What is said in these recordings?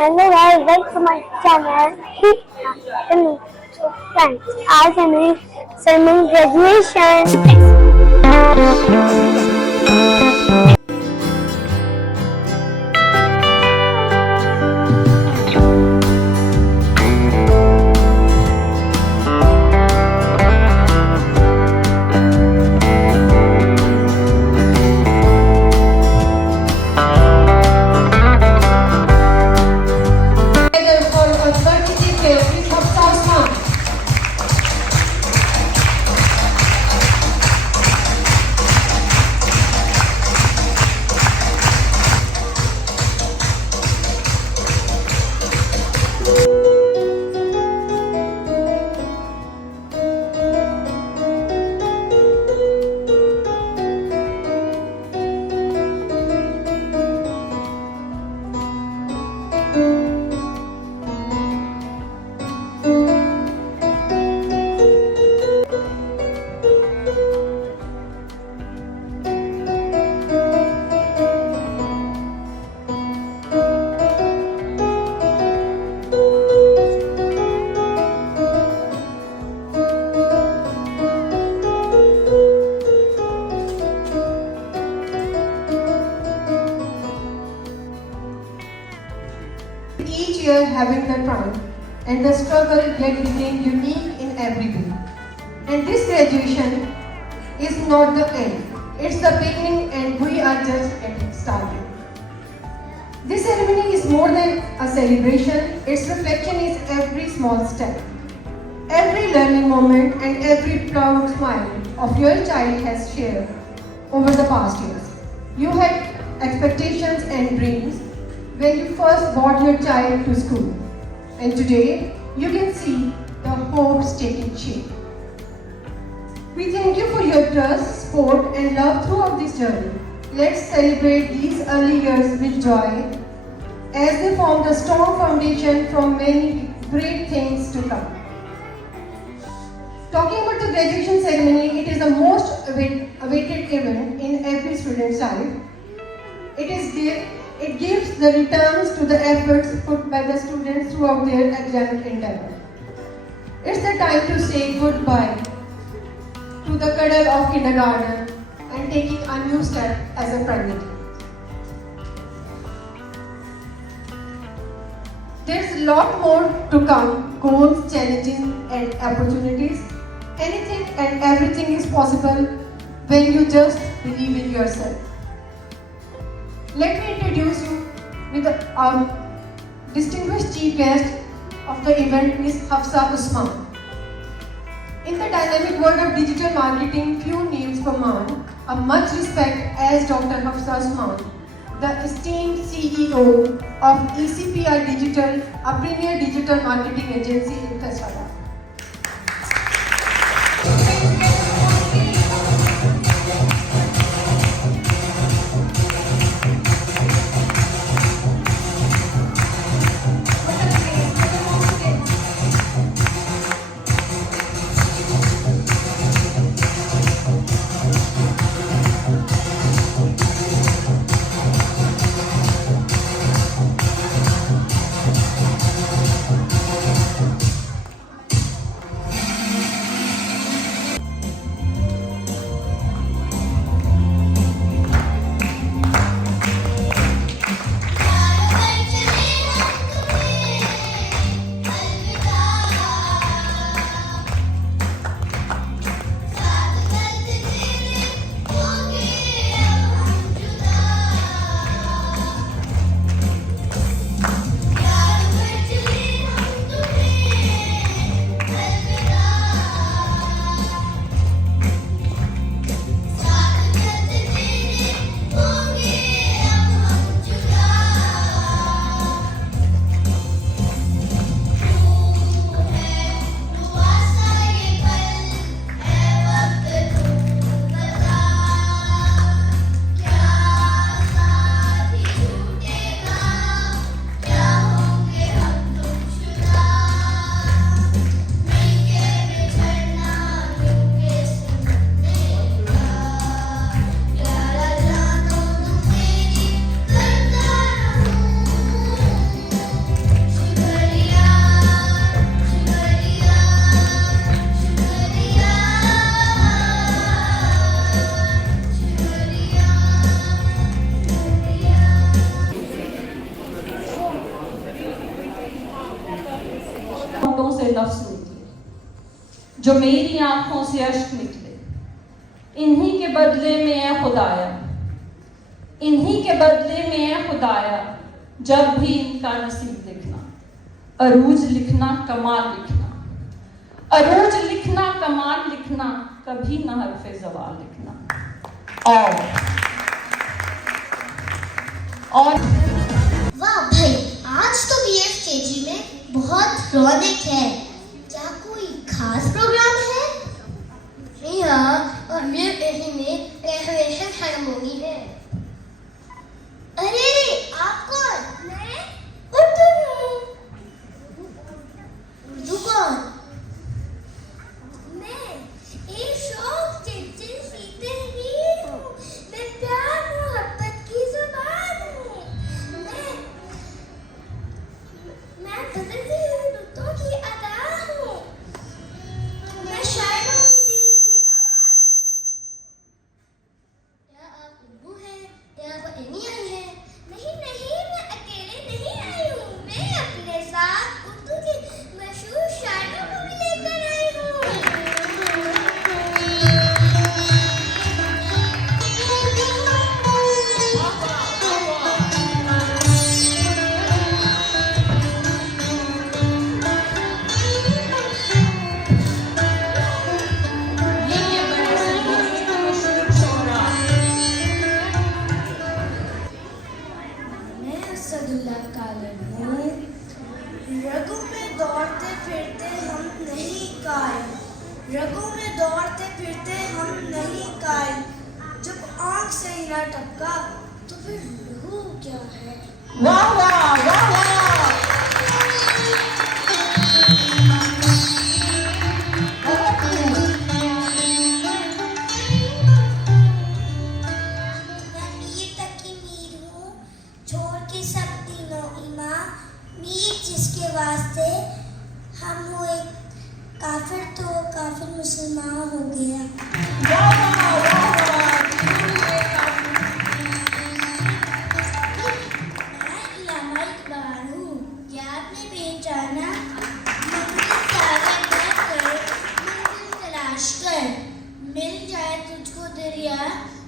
Hello guys, welcome to my channel. तो friends, आज है मेरी semi graduation. Each year having the triumph and the struggle yet remain unique in every way. And this graduation is not the end, it's the beginning and we are just getting started. This ceremony is more than a celebration, its reflection is every small step. Every learning moment and every proud smile of your child has shared over the past years. You had expectations and dreams when you first brought your child to school. And today, you can see the hopes taking shape. We thank you for your trust, support, and love throughout this journey. Let's celebrate these early years with joy as they form the strong foundation from many great things to come. Talking about the graduation ceremony, it is the most awaited event in every student's life. It gives the returns to the efforts put by the students throughout their academic endeavor. It's the time to say goodbye to the cuddle of kindergarten and taking a new step as a primary. There's a lot more to come, goals, challenges and opportunities. Anything and everything is possible when you just believe in yourself. Let me introduce you with our distinguished chief guest of the event, Ms. Hafsa Usman. In the dynamic world of digital marketing, few names command a much respect as Dr. Hafsa Usman, the esteemed CEO of ECPI Digital, a premier digital marketing agency in Kasaragod. होठों से लफ्ज निकले, जो मेरी आंखों से अश्क निकले, इन्हीं के बदले में है खुदाया, इन्हीं के बदले में है खुदाया, जब भी इनका नसीब लिखना, अरूज लिखना कमाल लिखना, अरूज लिखना कमाल लिखना, कभी ना हरफे ज़वाल लिखना। और वाह भाई, आज तो BFKG में बहुत रौनक है। क्या कोई खास प्रोग्राम है? जी हाँ, और BFKG में ग्रेजुएशन सेरेमनी है। अरे आप कौन? मैं उर्दू हूँ। उर्दू कौन? मैं एक शौक चिंचिन सीते ही हूँ। मैं प्यार मोहब्बत की जुबान हूँ। मैं बदलती हुई रुतों की अदा हूँ। मैं शायरों की दिल की आवाज़ हूँ। क्या आप उर्दू हैं या आप नहीं आई हैं? नहीं नहीं, मैं अकेले नहीं आई हूँ। मैं अपने साथ उर्दू के मशहूर शायरों को भी लेकर आई हूँ। मैं असदुल्लाह कालिब हूँ। रगों में दौड़ते फिरते हम नहीं कायल, रगों में दौड़ते फिरते हम नहीं कायल। जब आँख से ही ना टपका तो फिर लहू क्या है? वाह वाह वाह वाह। मैं मीर तक की मीर हूँ, छोड़ के सब तीनों ईमान। मीर जिसके वास्ते हम हुए काफिर, तो काफिर मुसलमान हो गया। वाह वाह वाह वाह। मैं इल्लामा इकबाल हूँ। क्या आपने पहचाना? मंजिल सारा कर, मंजिल तलाश कर। मिल जाए तुझको दरिया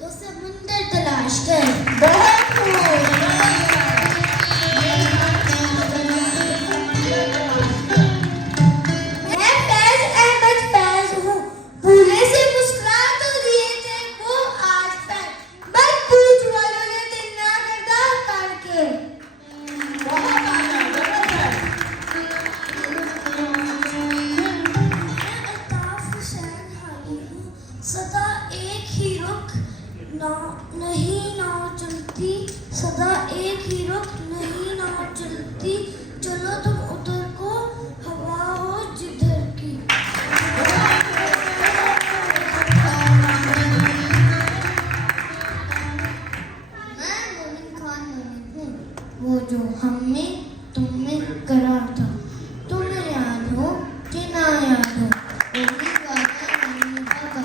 तो समुंदर तलाश कर। बहुत खूब। मैं फैज अहमद फैज हूँ। भूले से मुस्कुरा तो दिए थे वो आज तक, मत पूछ वालों ने दिल ना करदा करके। बहुत आना, जबरदस्त। मैं अल्ताफ हुसैन हाली हूँ। सदा एक ही रुख ना नहीं नाव चलती, सदा एक ही रुख नहीं नाव चलती। चलो तुम उधर को, हवा हो जिधर की। मैं मोमिन खान मोमिन हूँ। वो जो हमने तुमने करा था, तुम्हें याद हो कि ना याद हो, वो भी वादा नहीं होगा।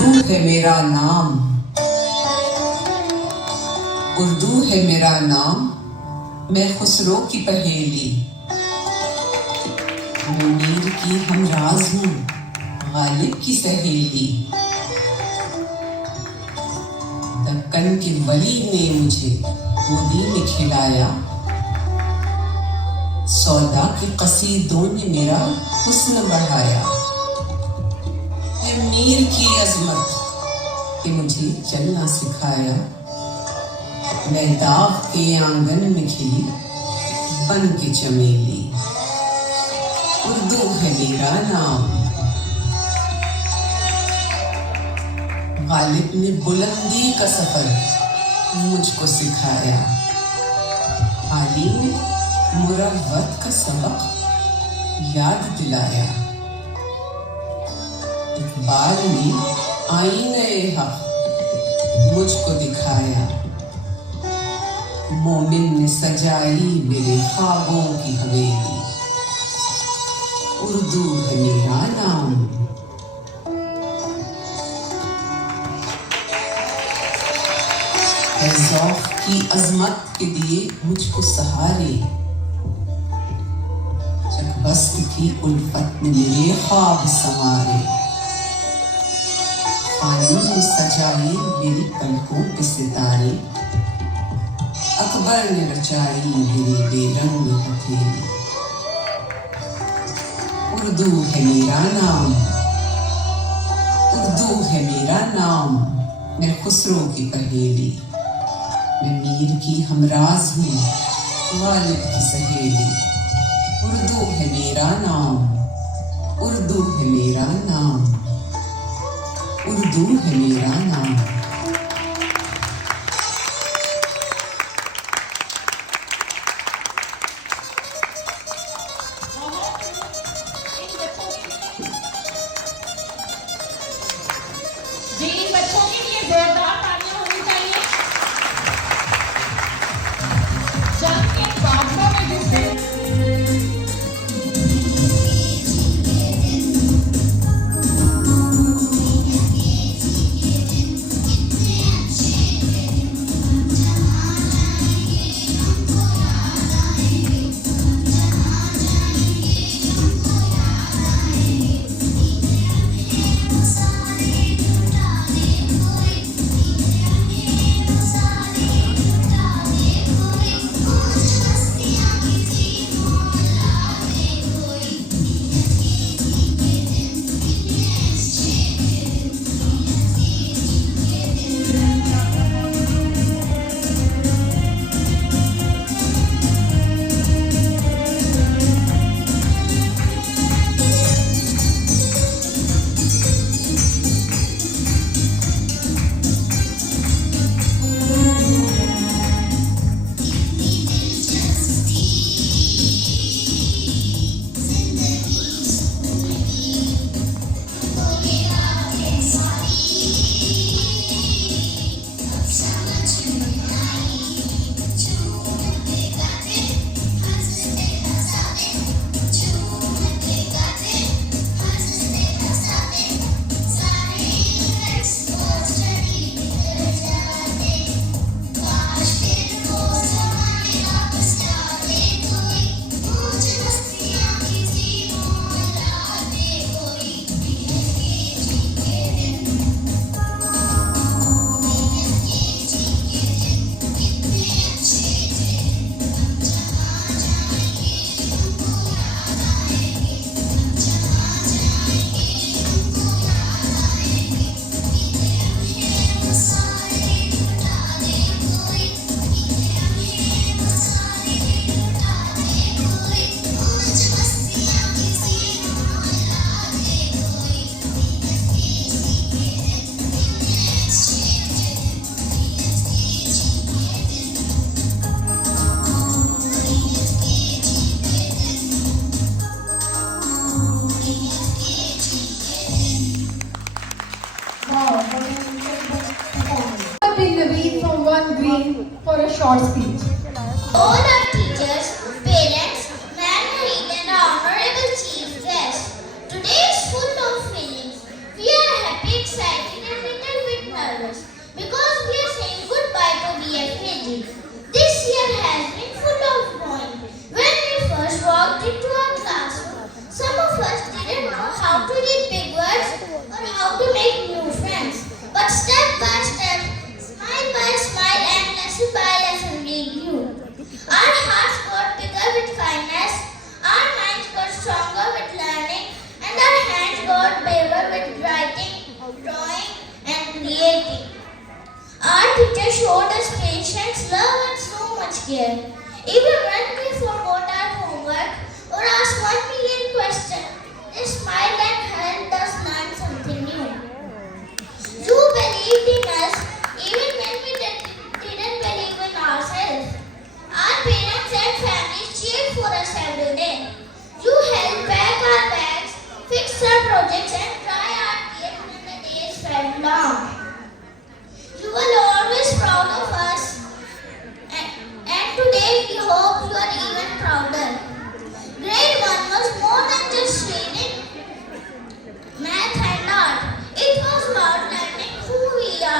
उर्दू है मेरा नाम, उर्दू है मेरा नाम, मैं खुसरो की पहेली, मैं मीर की हमराज हूँ, गालिब की सहेली। दक्कन के वली ने मुझे गोदी में खिलाया, सौदा के कसीदों ने मेरा हुस्न बढ़ाया। है मीर की अजमत कि मुझे चलना सिखाया, मैं दाग के आंगन में खिली बन के चमेली। उर्दू है मेरा नाम, गालिब ने बुलंदी का सफर मुझको सिखाया, हाली ने मुरव्वत का सबक याद दिलाया। इकबाल ने आईने हक मुझको दिखाया, मोमिन ने सजाई मेरे ख्वाबों की हवेली। उर्दू है मेरा नाम। है ज़ौक़ की अज़मत के दिए मुझको सहारे, चकबस्त की उल्फत ने मेरे ख्वाब संवारे, पानी ने सजाए मेरी पलकों पे सितारे, अकबर ने रचाई मेरी बेरंग हथेली। उर्दू है मेरा नाम, उर्दू है मेरा नाम, मैं खुसरो की पहेली, मैं मीर की हमराज हूँ गालिब की सहेली। उर्दू है मेरा नाम, उर्दू है मेरा नाम, उर्दू है मेरा नाम। जी, इन बच्चों के लिए जोरदार तालियां होनी चाहिए। जंग के बादलों में जिसने Big Naveen from One Green for a short speech. All our teachers, parents, married and honorable chief guests. Today is full of feelings. We are happy, excited and little bit nervous because we are saying goodbye to BFKG. This year has been full of growing. When we first walked into our classroom, some of us didn't know how to read big words or how to make new friends. But step by step, smile by smile and lesson by lesson we grew. Our hearts got bigger with kindness, our minds got stronger with learning, and our hands got braver with writing, drawing, and creating. Our teacher showed us patience, love, and so much care. Even when we forgot our homework or asked 1 million questions, they smiled and helped us learn something new. You believed in us even when we didn't believe in ourselves. Our parents and families cheered for us every day. You helped pack our bags, fix our projects and dry our tears when the days felt long. You were always proud of us and today we hope you are even prouder. Grade 1 was more than just reading, math and art. It was about learning who we are.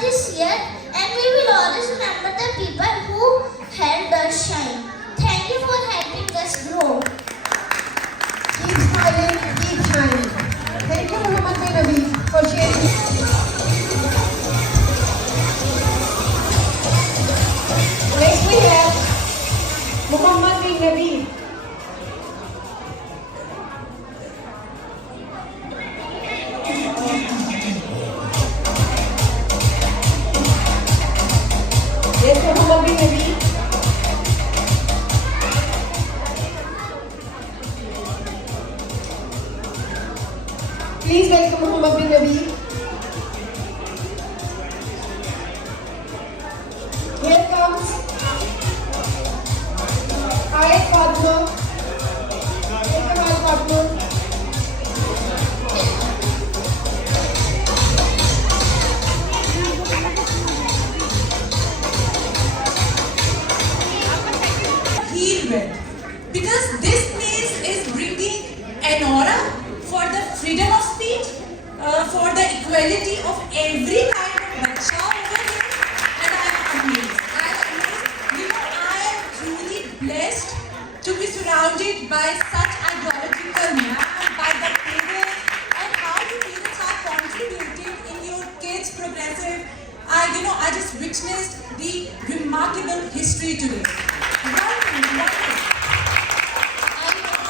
this year, and we will always remember the people who helped us shine. Thank you for helping us grow. Keep smiling, keep shining. Thank you, Muhammad bin Nabi, for sharing. Next we have Muhammad bin Nabi. Yes, Muhammad bin Nabi. Please welcome Muhammad bin Nabi. Here comes Ayat Fatma. Welcome Ayat Fatma. Heal well, because this place is bringing an aura for the freedom of speech, for the equality of every kind of bacha over here, and I am amazed. I am amazed. You know, I am truly blessed to be surrounded by such ideological man by the parents, and how the parents are contributing in your kids' progressive. I just witnessed the remarkable history today. One thing, I want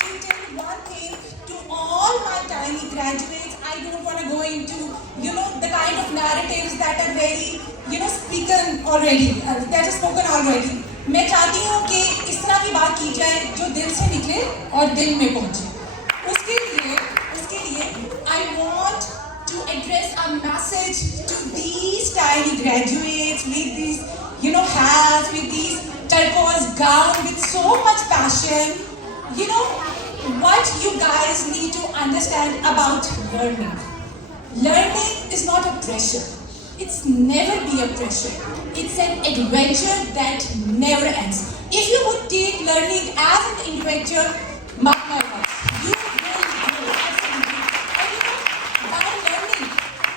to tell one thing to all my tiny graduates. I don't want to go into, the kind of narratives that are very, spoken already, that are spoken already. मैं चाहती हूँ कि इस तरह की बात की जाए जो दिल से निकले और दिल में पहुँचे. उसके लिए I want to address a message to these tiny graduates with these, hats, with these turquoise gown, with so much passion. What you guys need to understand about learning. Learning is not a pressure. It's never be a pressure. It's an adventure that never ends. If you would take learning as an adventure, mark my words, you will grow absolutely. And by learning,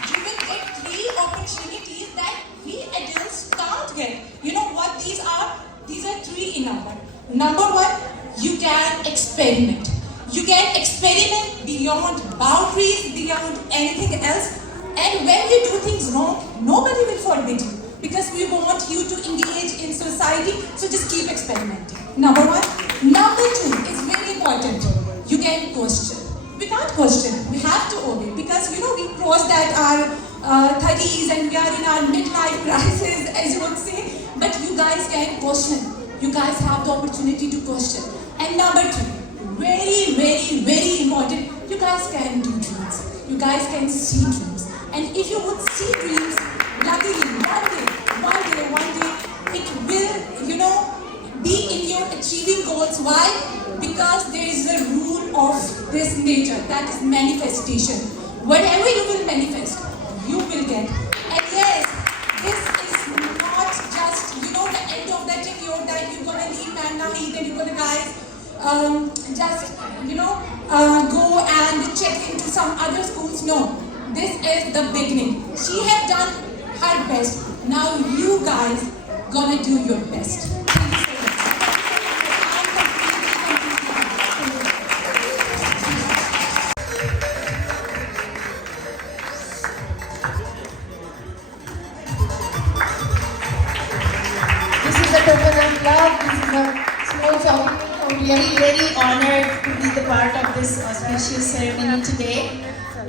you will get 3 opportunities that we adults can't get. You know what these are? These are 3 in number. Number 1, you can experiment. You can experiment beyond boundaries, beyond anything else. And when you do things wrong, nobody will forbid you, because we want you to engage in society. So just keep experimenting. Number 1. Number 2 is very important. You can question. We can't question. We have to obey, because we crossed that our 30s and we are in our midlife crisis, as you would say. But you guys can question. You guys have the opportunity to question. And number 2, very, very, very important, you guys can do dreams. You guys can see dreams. And if you would see dreams, luckily one day, it will, be in your achieving goals. Why? Because there is a rule of this nature, that is manifestation. Whatever you will manifest, you will get. And yes, this is not just, the end of that thing, that you're gonna leave Manna Heat and you're gonna guys go and check into some other schools. No, this is the beginning. She has done her best. Now you guys gonna do your best. This is a token of love. This is a small chocolate. We are very honored to be the part of this auspicious ceremony today,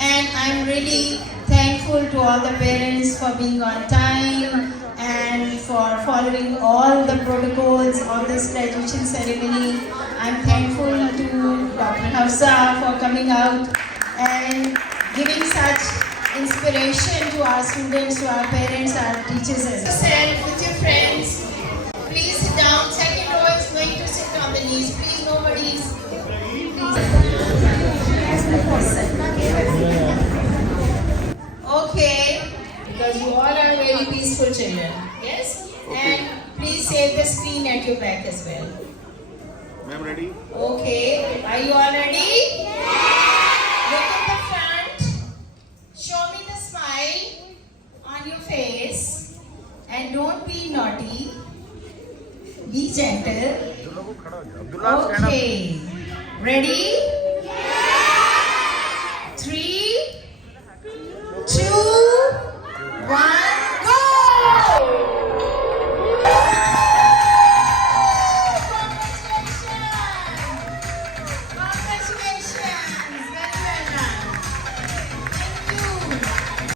and I'm really thankful to all the parents for being on time and for following all the protocols of this graduation ceremony. I'm thankful to Dr. Hafsa for coming out and giving such inspiration to our students, to our parents, our teachers as well. Yourself with your friends. Please sit down. Second row is going to sit on the knees. Please, nobody's. Okay, because you all are very peaceful children. Yes? Okay. And please save the screen at your back as well. Ma'am, ready? Okay. Are you all ready? Yes! Look at the front. Show me the smile and don't be naughty. Be gentle. Abdullah, stand up. Okay. Ready?